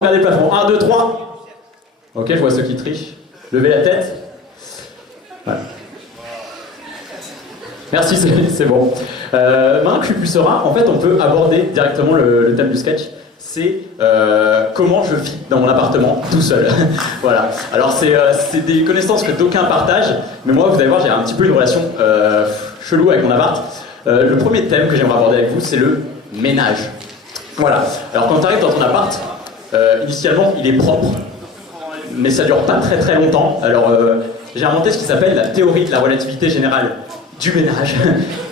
Regardez le plafond. 1, 2, 3. Ok, je vois ceux qui trichent. Levez la tête. Voilà. Merci, c'est bon. Maintenant que je suis plus serein, en fait, on peut aborder directement le thème du sketch. C'est comment je vis dans mon appartement tout seul. Voilà. Alors, c'est des connaissances que d'aucuns partagent, mais moi, vous allez voir, j'ai un petit peu une relation chelou avec mon appart. Le premier thème que j'aimerais aborder avec vous, c'est le ménage. Voilà. Alors, quand tu arrives dans ton appart, initialement, il est propre, mais ça dure pas très très longtemps. Alors, j'ai inventé ce qui s'appelle la théorie de la relativité générale du ménage.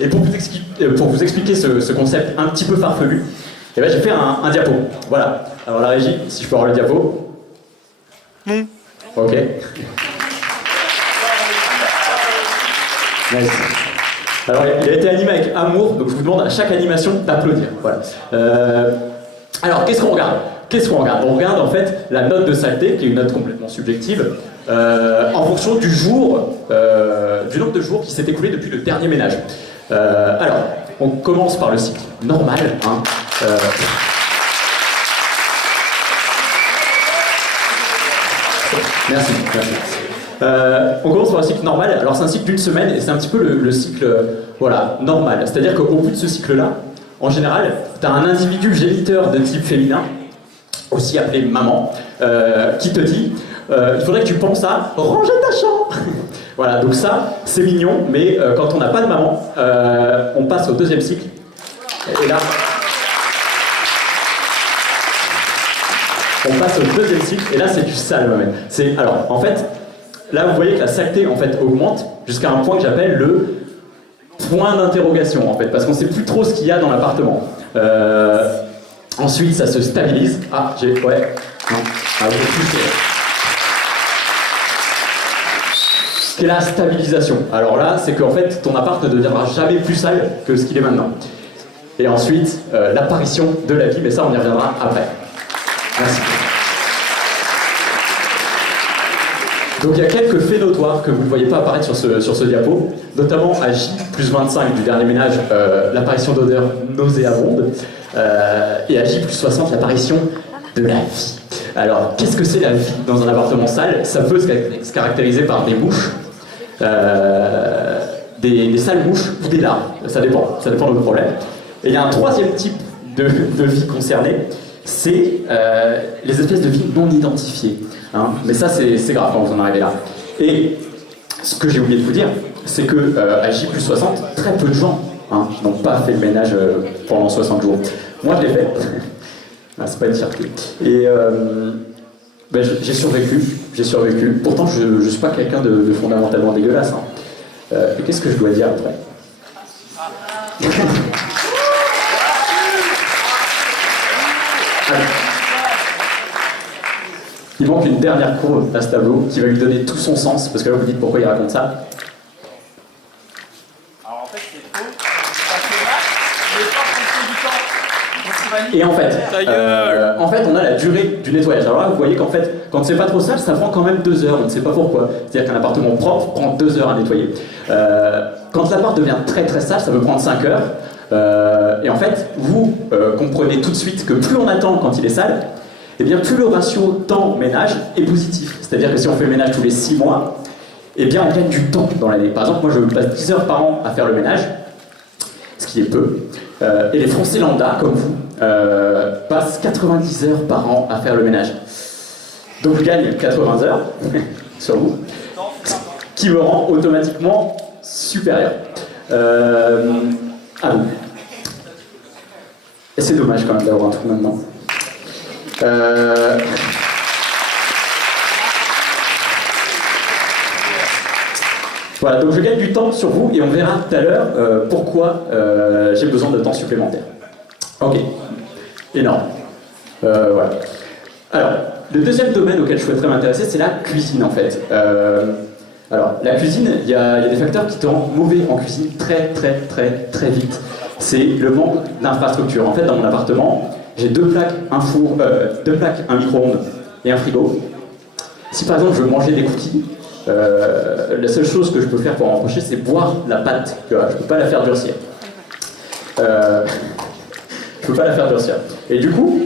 Et pour vous expliquer ce concept un petit peu farfelu, eh ben, j'ai fait un diapo. Voilà. Alors la régie, si je peux avoir le diapo. Non. Ok. Nice. Alors il a été animé avec amour, donc je vous demande à chaque animation d'applaudir. Voilà. Alors qu'est-ce qu'on regarde ? On regarde en fait la note de saleté, qui est une note complètement subjective, en fonction du jour, du nombre de jours qui s'est écoulé depuis le dernier ménage. Alors, on commence par le cycle normal. Hein, Merci. On commence par le cycle normal. Alors c'est un cycle d'une semaine et c'est un petit peu le cycle voilà, normal. C'est-à-dire qu'au bout de ce cycle-là, en général, tu as un individu géniteur de type féminin, aussi appelé maman, qui te dit il faudrait que tu penses à ranger ta chambre. Voilà, donc ça, c'est mignon, mais quand on n'a pas de maman, on passe au deuxième cycle. Et là, on passe au deuxième cycle, et là, c'est du sale, ouais. Alors, en fait, là, vous voyez que la saleté, en fait, augmente jusqu'à un point que j'appelle le point d'interrogation, en fait, parce qu'on ne sait plus trop ce qu'il y a dans l'appartement. Ensuite, ça se stabilise. Ah, ouais. Non. Ah, vous êtes plus. Ce qu'est la stabilisation. Alors là, c'est qu'en fait, ton appart ne deviendra jamais plus sale que ce qu'il est maintenant. Et ensuite, l'apparition de la vie, mais ça, on y reviendra après. Merci. Donc il y a quelques faits notoires que vous ne voyez pas apparaître sur ce diapo, notamment à J+25 du dernier ménage, l'apparition d'odeurs nauséabondes, et à J+60, l'apparition de la vie. Alors, qu'est-ce que c'est la vie dans un appartement sale ? Ça peut se caractériser par des mouches, des sales mouches ou des larves, ça dépend de votre problème. Et il y a un troisième type de vie concernée, c'est les espèces de vie non identifiées. Hein. Mais ça, c'est grave quand vous en arrivez là. Et ce que j'ai oublié de vous dire, c'est que à J+60, très peu de gens n'ont pas fait le ménage pendant 60 jours. Moi, je l'ai fait. Ah, c'est pas une fierté. Et j'ai survécu. Pourtant, je ne suis pas quelqu'un de fondamentalement dégueulasse. Hein. Qu'est-ce que je dois dire après ? Il manque une dernière courbe à ce tableau qui va lui donner tout son sens, parce que là vous dites pourquoi il raconte ça. Alors en fait c'est faux, parce que là, il n'est pas en fonction du temps. Et en fait, on a la durée du nettoyage. Alors là, vous voyez qu'en fait, quand c'est pas trop sale, ça prend quand même 2 heures, on ne sait pas pourquoi. C'est-à-dire qu'un appartement propre prend 2 heures à nettoyer. Quand l'appart devient très très sale, ça peut prendre 5 heures. Et en fait, vous comprenez tout de suite que plus on attend quand il est sale, et bien plus le ratio temps-ménage est positif. C'est-à-dire que si on fait le ménage tous les 6 mois, et bien on gagne du temps dans l'année. Par exemple, moi je passe 10 heures par an à faire le ménage, ce qui est peu. Et les Français lambda, comme vous, passent 90 heures par an à faire le ménage. Donc je gagne 80 heures sur vous, qui me rend automatiquement supérieur. À vous. Et c'est dommage quand même d'avoir un truc maintenant. Voilà, donc je gagne du temps sur vous et on verra tout à l'heure pourquoi j'ai besoin de temps supplémentaire. Ok, énorme. Voilà. Alors, le deuxième domaine auquel je souhaiterais m'intéresser, c'est la cuisine en fait. Alors, la cuisine, il y a des facteurs qui te rendent mauvais en cuisine très vite. C'est le manque d'infrastructure. En fait, dans mon appartement, j'ai 2 plaques, un four, 2 plaques, un micro-ondes et un frigo. Si par exemple je veux manger des cookies, la seule chose que je peux faire pour en empocher, c'est boire la pâte. Tu vois, je peux pas la faire durcir. Et du coup,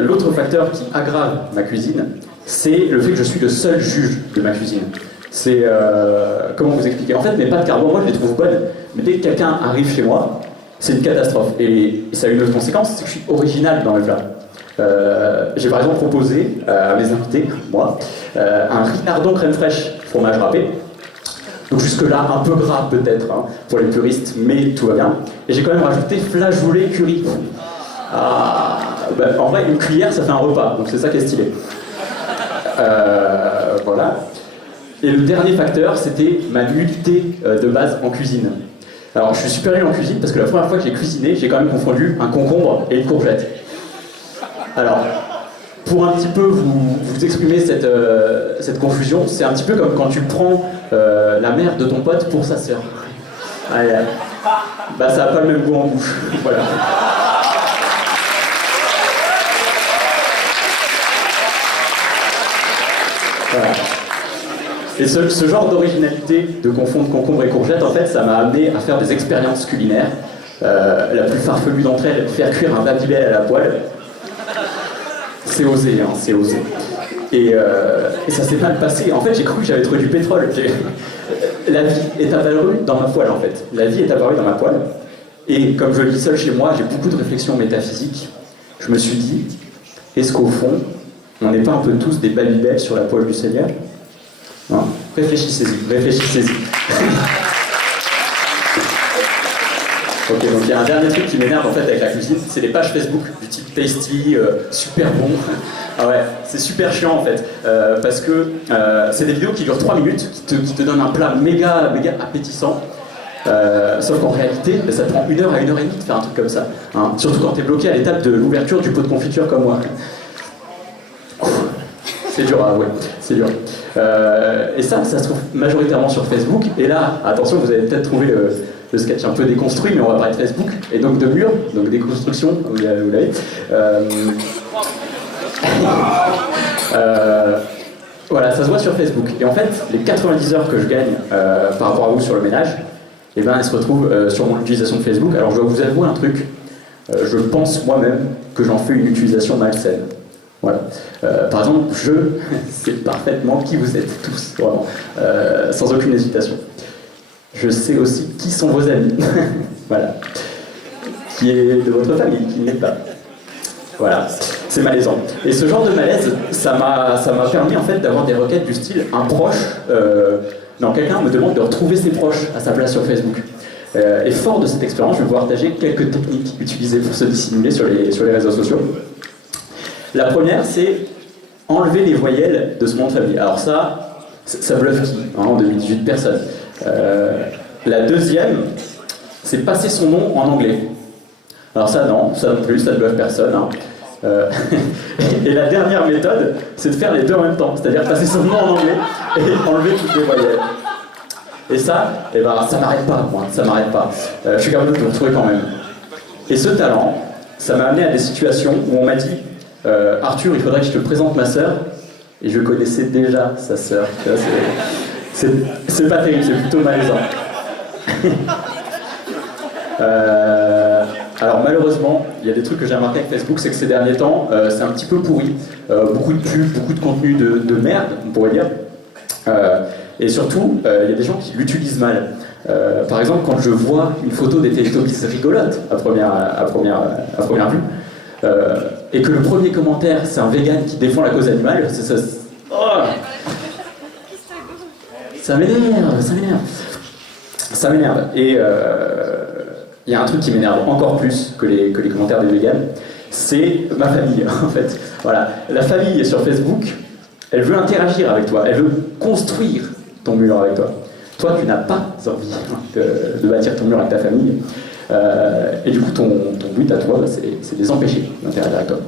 l'autre facteur qui aggrave ma cuisine, c'est le fait que je suis le seul juge de ma cuisine. C'est... comment vous expliquer? En fait, mes pâtes carbo, moi je les trouve bonnes, mais dès que quelqu'un arrive chez moi, c'est une catastrophe. Et ça a une autre conséquence, c'est que je suis original dans le plat. J'ai par exemple proposé à mes invités, moi, un rinardon crème fraîche fromage râpé. Donc jusque-là, un peu gras peut-être hein, pour les puristes, mais tout va bien. Et j'ai quand même rajouté flageolet curry. En vrai, une cuillère, ça fait un repas, donc c'est ça qui est stylé. Voilà. Et le dernier facteur, c'était ma nullité de base en cuisine. Alors, je suis super nul en cuisine parce que la première fois que j'ai cuisiné, j'ai quand même confondu un concombre et une courgette. Alors, pour un petit peu vous exprimer cette confusion, c'est un petit peu comme quand tu prends la mère de ton pote pour sa sœur. Bah, ça n'a pas le même goût en bouche. Voilà. Voilà. Et ce genre d'originalité de confondre concombre et courgette, en fait, ça m'a amené à faire des expériences culinaires. La plus farfelue d'entre elles, faire cuire un babybel à la poêle. C'est osé, hein, c'est osé. Et ça s'est mal passé. En fait, j'ai cru que j'avais trouvé du pétrole. La vie est apparue dans ma poêle, en fait. La vie est apparue dans ma poêle. Et comme je lis seul chez moi, j'ai beaucoup de réflexions métaphysiques. Je me suis dit, est-ce qu'au fond, on n'est pas un peu tous des babybel sur la poêle du Seigneur? Hein? Réfléchissez-y, réfléchissez-y. Ok, donc il y a un dernier truc qui m'énerve en fait avec la cuisine, c'est les pages Facebook du type tasty, super bon. Ah ouais, c'est super chiant en fait, parce que c'est des vidéos qui durent 3 minutes, qui te donnent un plat méga appétissant. Sauf qu'en réalité, ça te prend 1 heure à 1 heure et demie de faire un truc comme ça. Hein. Surtout quand t'es bloqué à l'étape de l'ouverture du pot de confiture comme moi. C'est dur à avouer, c'est dur. Et ça se trouve majoritairement sur Facebook. Et là, attention, vous avez peut-être trouvé le sketch un peu déconstruit, mais on va parler de Facebook. Et donc de murs, donc déconstruction, vous l'avez. Voilà, ça se voit sur Facebook. Et en fait, les 90 heures que je gagne par rapport à vous sur le ménage, eh ben, elles se retrouvent sur mon utilisation de Facebook. Alors je dois vous avouer un truc, je pense moi-même que j'en fais une utilisation malsaine. Voilà. Par exemple, je sais parfaitement qui vous êtes tous, vraiment, sans aucune hésitation. Je sais aussi qui sont vos amis, voilà. Qui est de votre famille, qui n'est pas. Voilà, c'est malaisant. Et ce genre de malaise, ça m'a permis en fait d'avoir des requêtes du style un proche. Non, quelqu'un me demande de retrouver ses proches à sa place sur Facebook. Et fort de cette expérience, je vais vous partager quelques techniques utilisées pour se dissimuler sur les réseaux sociaux. La première, c'est enlever les voyelles de ce nom de famille. Alors ça bluffe qui hein, en 2018, personne. La deuxième, c'est passer son nom en anglais. Alors ça non plus, ça ne bluffe personne. Hein. Et la dernière méthode, c'est de faire les deux en même temps, c'est-à-dire passer son nom en anglais et enlever toutes les voyelles. Et ça, eh ben, ça m'arrête pas, moi, ça m'arrête pas. Je suis capable de le retrouver quand même. Et ce talent, ça m'a amené à des situations où on m'a dit Arthur, il faudrait que je te présente ma sœur. Et je connaissais déjà sa sœur. C'est pas terrible, c'est plutôt malaisant. Alors malheureusement, il y a des trucs que j'ai remarqué avec Facebook, c'est que ces derniers temps, c'est un petit peu pourri. Beaucoup de pubs, beaucoup de contenu de merde, on pourrait dire. Et surtout, il y a des gens qui l'utilisent mal. Par exemple, quand je vois une photo des Teletubbies rigolote à première vue, et que le premier commentaire, c'est un vegan qui défend la cause animale, ça m'énerve. Et il y a un truc qui m'énerve encore plus que les commentaires des végans, c'est ma famille, en fait. Voilà. La famille sur Facebook, elle veut interagir avec toi, elle veut construire ton mur avec toi. Toi, tu n'as pas envie de bâtir ton mur avec ta famille. Et du coup, ton but à toi, c'est de les empêcher d'interagir avec toi.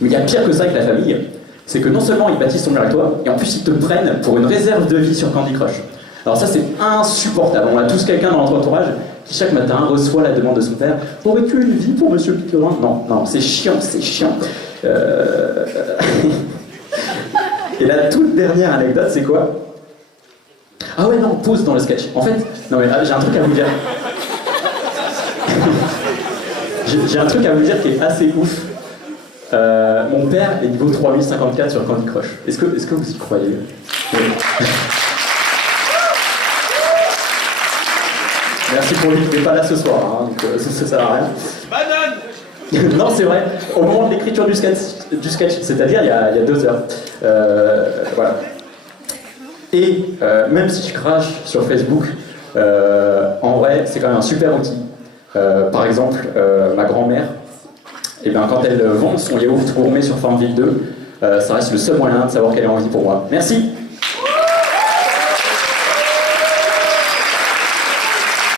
Mais il y a pire que ça avec la famille, c'est que non seulement ils bâtissent ton mur avec toi, et en plus ils te prennent pour une réserve de vie sur Candy Crush. Alors ça, c'est insupportable. On a tous quelqu'un dans notre entourage qui chaque matin reçoit la demande de son père « Aurais-tu une vie pour Monsieur Picterin ?» Non, c'est chiant. Et la toute dernière anecdote, c'est quoi? Ah ouais, non, pause dans le sketch. En fait, non mais j'ai un truc à vous dire. J'ai un truc à vous dire qui est assez ouf. Mon père est niveau 3054 sur Candy Crush. Est-ce que vous y croyez? Oui. Merci pour lui, il n'est pas là ce soir, hein, donc ça sert à rien. Banane. Non, c'est vrai, au moment de l'écriture du sketch, c'est-à-dire il y a 2 heures. Voilà. Et même si je crache sur Facebook, en vrai, c'est quand même un super outil. Par exemple, ma grand-mère, eh ben, quand elle vend son yaourt gourmet sur Farmville 2, ça reste le seul moyen de savoir qu'elle est en vie pour moi. Merci.